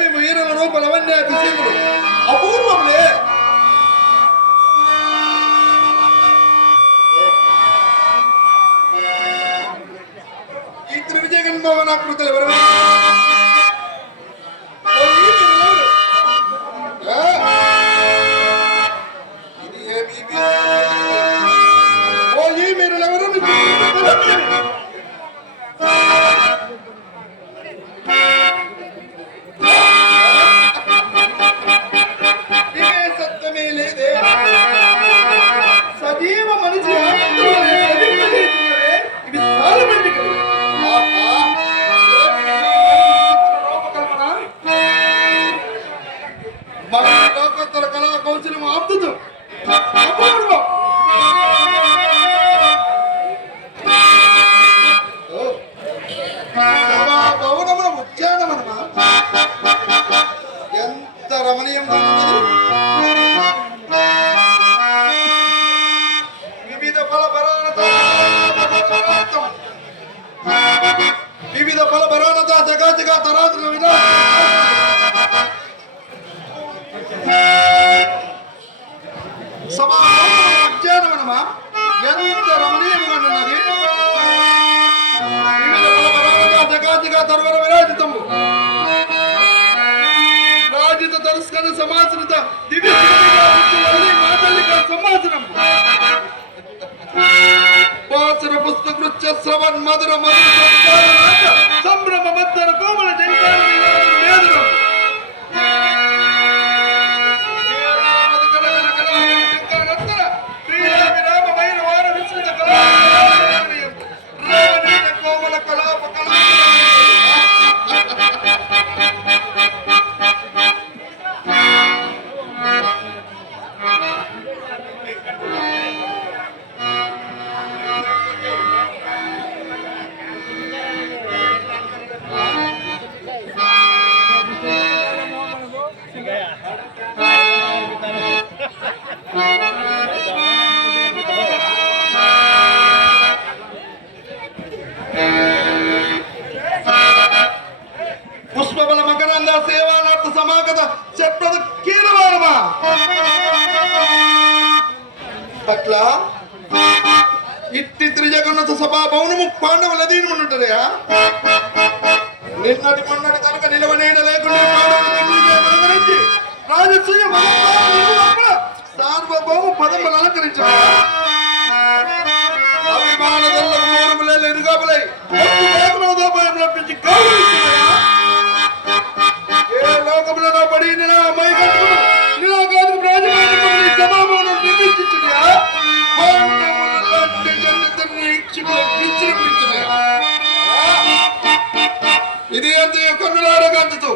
ఏమి వీరులను బలవన్నే అభిషేకుడు అపూర్వములే. ఈ త్రివిజగన్మోహన కృతలు ఎవరు గమనీయంగా వివిధ ఫలభరాలతో వివిధ ఫలభరాలతో జగాతిగా తరాజులు సమా ఉద్యానవనమా ఎంత రమణీయంగా జగాతిగా తరువాత విరాజితము. ಕಲಿಸ್ಕೊಂಡ ಸಮಾಜದ ದಿವ್ಯ ಮಾತಲ್ಲಿಕ ಸಮಾಜನ ಪಾಚನ ಪುಸ್ತಕೃತ್ಯ ಶ್ರವಣ್ ಮಧುರ ಮಧುರ ಸಂಭ್ರಮ ಮದ್ದರ ಕೋಮಳ చెప్పదు చెప్పేది కీలమైనవా ఇట్టి త్రిజగన్నత సభా భవనము పాండవుల దీనిమంటుంటారా నిన్నటి మొన్నటి కనుక నిలవనేడ లేకుండా రాజసూయ పదములు అలంకరించారు అభిమానులకు మూలములై ఎరుగములై రప్పించి ఇది ಎಂದು కన్నులార గంతుతూ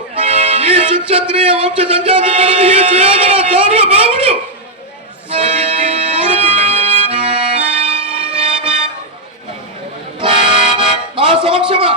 ఈ సుక్షత్రియ వంశ సంజాతుడు ఈ సుయోధన సార్వభౌముడు నా సమక్షమా?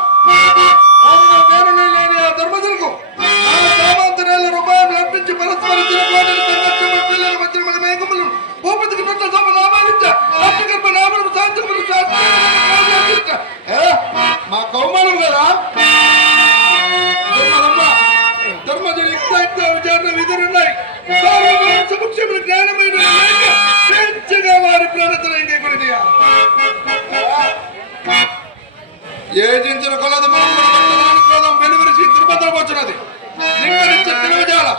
పదమూడు క్రోధం వెలువరిచి తిరుపతిలో వచ్చినది నింక నుంచి తెలియజేయాల